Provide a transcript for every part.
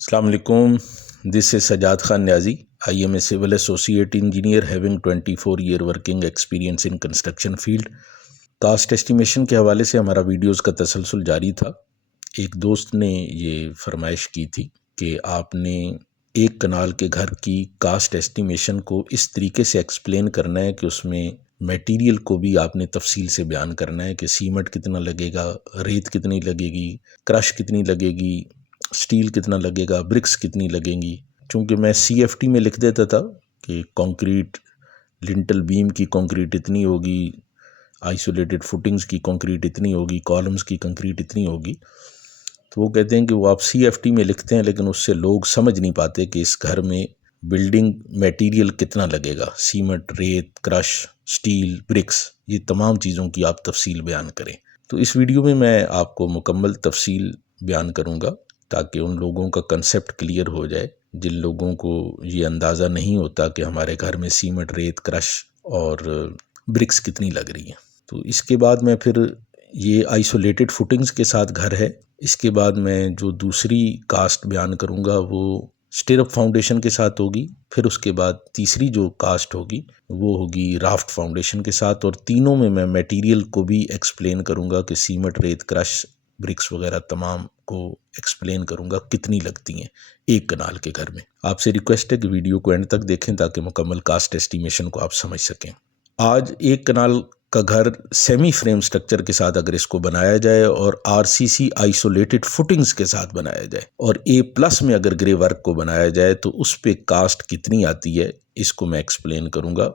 Assalamu alaikum. This is Sajad Khan Niazi. I am a civil associate engineer having 24-year working experience in construction field. Cost estimation के हवाले से हमारा videos का तसलसल जारी था। एक दोस्त ने ये फरमाइश की थी कि आपने एक कनाल के घर की कास्ट एस्टिमेशन को इस तरीके से एक्सप्लेन करना है कि उसमें मटेरियल को भी आपने तफसील से बयान करना है कि सीमेंट कितना लगेगा, रेत कितनी लगेगी, क्रश कितनी लगेगी, स्टील कितना लगेगा, ब्रिक्स कितनी लगेंगी। चूँकि मैं CFT में लिख देता था कि कंक्रीट लिंटल बीम की कंक्रीट इतनी होगी, आइसोलेटेड फुटिंग्स की कंक्रीट इतनी होगी, कॉलम्स की कंक्रीट इतनी होगी, तो वो कहते हैं कि वो आप CFT में लिखते हैं लेकिन उससे लोग समझ नहीं पाते कि इस घर में बिल्डिंग मटेरियल कितना लगेगा, सीमेंट, रेत, क्रश, स्टील, ब्रिक्स, ये तमाम चीज़ों की आप तफसील बयान करें। तो इस वीडियो में मैं आपको मुकम्मल तफसील बयान करूँगा ताकि उन लोगों का कंसेप्ट क्लियर हो जाए जिन लोगों को ये अंदाज़ा नहीं होता कि हमारे घर में सीमेंट, रेत, क्रश और ब्रिक्स कितनी लग रही हैं। तो इसके बाद मैं फिर ये आइसोलेटेड फुटिंग्स के साथ घर है। इसके बाद मैं जो दूसरी कास्ट बयान करूँगा वो स्टिरअप फाउंडेशन के साथ होगी। फिर उसके बाद तीसरी जो कास्ट होगी वो होगी राफ्ट फाउंडेशन के साथ, और तीनों में मैं मटेरियल को भी एक्सप्लेन करूँगा कि सीमेंट, रेत, क्रश, ब्रिक्स वगैरह तमाम को एक्सप्लेन करूँगा कितनी लगती हैं एक कनाल के घर में। आपसे रिक्वेस्ट है कि वीडियो को एंड तक देखें ताकि मुकम्मल कास्ट एस्टिमेशन को आप समझ सकें। आज एक कनाल का घर सेमी फ्रेम स्ट्रक्चर के साथ अगर इसको बनाया जाए और RCC आइसोलेटेड फुटिंग्स के साथ बनाया जाए और A+ में अगर ग्रे वर्क को बनाया जाए तो उस पे कास्ट कितनी आती है, इसको मैं एक्सप्लेन करूँगा।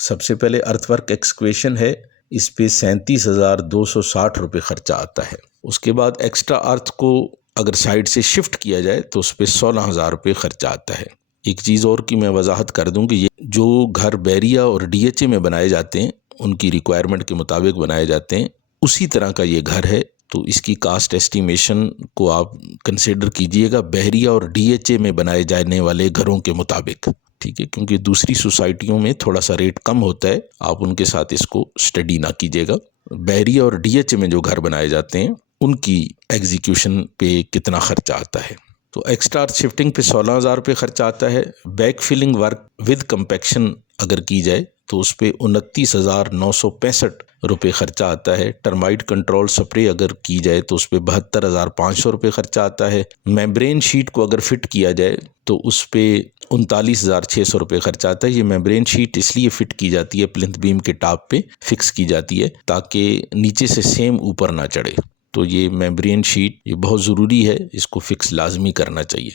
सबसे पहले अर्थवर्क एक्सक्वेशन है, इस पे 37,260 रुपये खर्चा आता है। उसके बाद एक्स्ट्रा अर्थ को अगर साइड से शिफ्ट किया जाए तो उस पर 16,000 रुपये खर्चा आता है। एक चीज़ और की मैं वजाहत कर दूं कि ये जो घर बैरिया और DHA में बनाए जाते हैं, उनकी रिक्वायरमेंट के मुताबिक बनाए जाते हैं, उसी तरह का ये घर है। तो इसकी कास्ट एस्टिमेशन को आप कंसिडर कीजिएगा बैरिया और DHA में बनाए जाने वाले घरों के मुताबिक, ठीक है, क्योंकि दूसरी सोसाइटियों में थोड़ा सा रेट कम होता है, आप उनके साथ इसको स्टडी ना कीजिएगा। बैरिया और DHA में जो घर बनाए जाते हैं उनकी एग्जीक्यूशन पे कितना खर्चा आता है। तो एक्स्ट्रा शिफ्टिंग पे 16,000 रुपये खर्चा आता है। Back filling work with compaction अगर की जाए तो उस पर 29,965 रुपये खर्चा आता है। टर्माइट कंट्रोल स्प्रे अगर की जाए तो उस पर 72,500 रुपये खर्चा आता है। मेम्ब्रेन शीट को अगर फिट किया जाए तो उस पर 39,600 रुपये खर्चा आता है। ये मेम्ब्रेन शीट इसलिए फिट की जाती है, प्लिंथ बीम के टॉप पे फिक्स की जाती है ताकि नीचे से सेम ऊपर ना चढ़े। तो ये मेम्ब्रेन शीट ये बहुत ज़रूरी है, इसको फिक्स लाजमी करना चाहिए।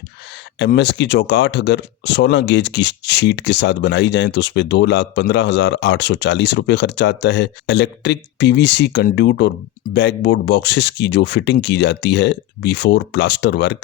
MS की चौकाट अगर 16 गेज की शीट के साथ बनाई जाए तो उस पर 2,15,840 रुपये खर्चा आता है। इलेक्ट्रिक PVC कंड्यूट और बैकबोर्ड बॉक्सेस की जो फिटिंग की जाती है बिफोर प्लास्टर वर्क,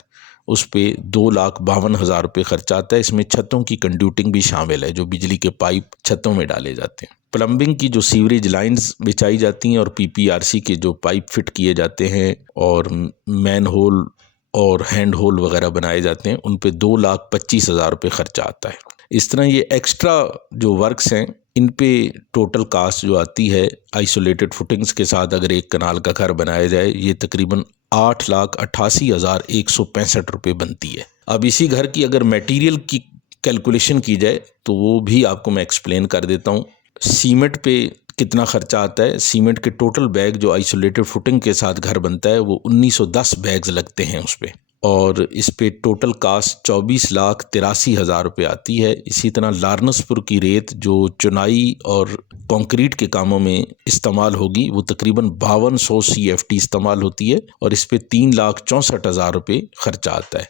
उस पे 2,52,000 रुपये खर्चा आता है। इसमें छतों की कंड्यूटिंग भी शामिल है, जो बिजली के पाइप छतों में डाले जाते हैं। प्लम्बिंग की जो सीवरेज लाइंस बिछाई जाती हैं और PPRC के जो पाइप फिट किए जाते हैं और मैन होल और हैंड होल वगैरह बनाए जाते हैं, उन पे 2,25,000 रुपये खर्चा आता है। इस तरह ये एक्स्ट्रा जो वर्क्स हैं इन पे टोटल कास्ट जो आती है आइसोलेटेड फुटिंग्स के साथ अगर एक कनाल का घर बनाया जाए, ये तकरीबन 8,88,165 रुपये बनती है। अब इसी घर की अगर मटेरियल की कैलकुलेशन की जाए तो वो भी आपको मैं एक्सप्लेन कर देता हूँ। सीमेंट पे कितना खर्चा आता है। सीमेंट के टोटल बैग जो आइसोलेटेड फुटिंग के साथ घर बनता है वो 1910 बैग्स लगते हैं उस पे, और इस पे टोटल कास्ट 24,83,000 रुपये आती है। इसी तरह लारनसपुर की रेत जो चुनाई और कंक्रीट के कामों में इस्तेमाल होगी वो तकरीबन 5200 CFT इस्तेमाल होती है और इस पे 3,64,000 रुपये खर्चा आता है।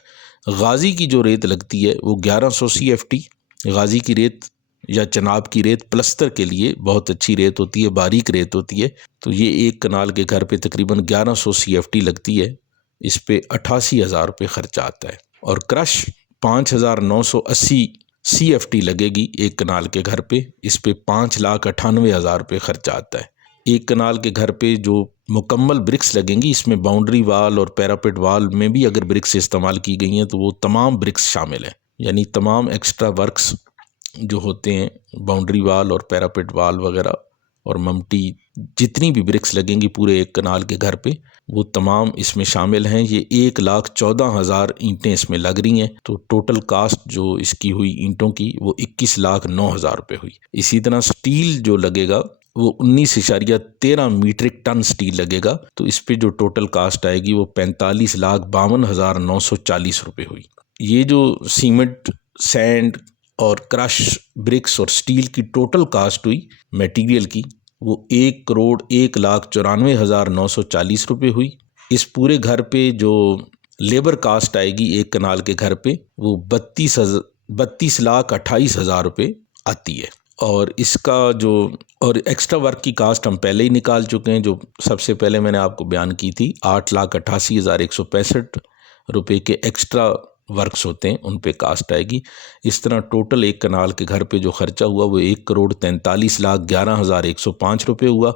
गाजी की जो रेत लगती है वो 1100 CFT। गाजी की रेत या चनाब की रेत प्लस्तर के लिए बहुत अच्छी रेत होती है, बारीक रेत होती है। तो ये एक कनाल के घर पे तकरीबन 1100 CFT लगती है। इस पे 88,000 रुपये खर्चा आता है। और क्रश 5,980 CFT लगेगी एक कनाल के घर पे, इस पे 5,98,000 रुपये खर्चा आता है। एक कनाल के घर पे जो मुकम्मल ब्रिक्स लगेंगी, इसमें बाउंड्री वाल और पैरापेट वाल में भी अगर ब्रिक्स इस्तेमाल की गई हैं तो वो तमाम ब्रिक्स शामिल हैं, यानी तमाम एक्स्ट्रा वर्क्स जो होते हैं बाउंड्री वाल और पैरापेट वाल वगैरह और ममटी, जितनी भी ब्रिक्स लगेंगी पूरे एक कनाल के घर पे وہ تمام اس میں شامل ہیں۔ یہ 1,14,000 اینٹیں اس میں لگ رہی ہیں، تو ٹوٹل کاسٹ جو اس کی ہوئی اینٹوں کی وہ 21,09,000 روپے ہوئی۔ اسی طرح سٹیل جو لگے گا وہ 19.13 میٹرک ٹن سٹیل لگے گا، تو اس پہ جو ٹوٹل کاسٹ آئے گی وہ 45,52,940 روپے ہوئی۔ یہ جو سیمنٹ، سینڈ اور کرش برکس اور سٹیل کی ٹوٹل کاسٹ ہوئی میٹیریل کی، وہ 1,94,940 روپے ہوئی۔ اس پورے گھر پہ جو لیبر کاسٹ آئے گی ایک کنال کے گھر پہ وہ 32,28,000 روپے آتی ہے۔ اور اس کا جو اور ایکسٹرا ورک کی کاسٹ ہم پہلے ہی نکال چکے ہیں، جو سب سے پہلے میں نے آپ کو بیان کی تھی، 8,88,165 روپے کے ایکسٹرا ورکس ہوتے ہیں، ان پہ کاسٹ آئے گی۔ اس طرح ٹوٹل ایک کنال کے گھر پہ جو خرچہ ہوا وہ 1,43,11,105 روپے ہوا۔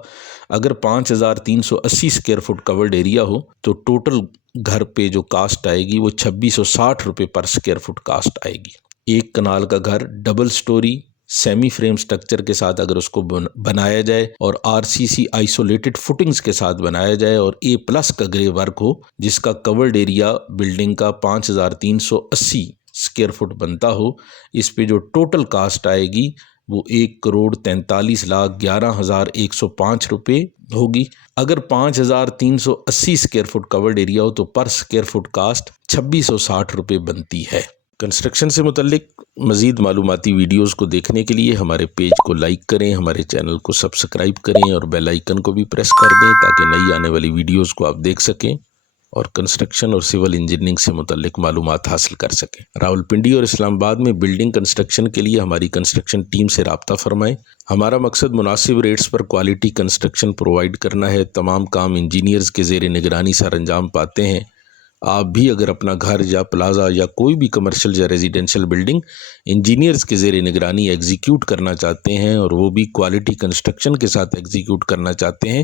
اگر 5,380 اسکوائر فٹ کورڈ ایریا ہو تو ٹوٹل گھر پہ جو کاسٹ آئے گی وہ 2,660 روپے پر اسکوائر فٹ کاسٹ آئے گی۔ ایک کنال کا گھر double story semi frame structure کے ساتھ اگر اس کو بنایا جائے اور RCC آئسولیٹڈ فٹنگز کے ساتھ بنایا جائے اور A+ کا گرے ورک ہو، جس کا کورڈ ایریا بلڈنگ کا 5,380 اسکوائر فٹ بنتا ہو، اس پہ جو ٹوٹل کاسٹ آئے گی وہ 1,43,11,105 روپے ہوگی۔ اگر 5,380 اسکوائر فٹ کورڈ ایریا ہو تو پر اسکوائر فٹ کاسٹ 2,660 روپے بنتی ہے۔ کنسٹرکشن سے متعلق مزید معلوماتی ویڈیوز کو دیکھنے کے لیے ہمارے پیج کو لائک کریں، ہمارے چینل کو سبسکرائب کریں اور بیل آئیکن کو بھی پریس کر دیں تاکہ نئی آنے والی ویڈیوز کو آپ دیکھ سکیں اور کنسٹرکشن اور سول انجینئرنگ سے متعلق معلومات حاصل کر سکیں۔ راولپنڈی اور اسلام آباد میں بلڈنگ کنسٹرکشن کے لیے ہماری کنسٹرکشن ٹیم سے رابطہ فرمائیں۔ ہمارا مقصد مناسب ریٹس پر کوالٹی کنسٹرکشن پرووائڈ کرنا ہے۔ تمام کام انجینئرز کے زیر نگرانی سر انجام پاتے ہیں۔ آپ بھی اگر اپنا گھر یا پلازا یا کوئی بھی کمرشل یا ریزیڈینشل بلڈنگ انجینئرز کے زیر نگرانی ایگزیکیوٹ کرنا چاہتے ہیں اور وہ بھی کوالٹی کنسٹرکشن کے ساتھ ایگزیکیوٹ کرنا چاہتے ہیں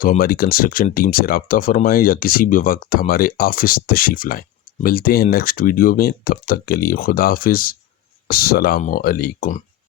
تو ہماری کنسٹرکشن ٹیم سے رابطہ فرمائیں یا کسی بھی وقت ہمارے آفس تشریف لائیں۔ ملتے ہیں نیکسٹ ویڈیو میں، تب تک کے لیے خدا حافظ، السلام علیکم۔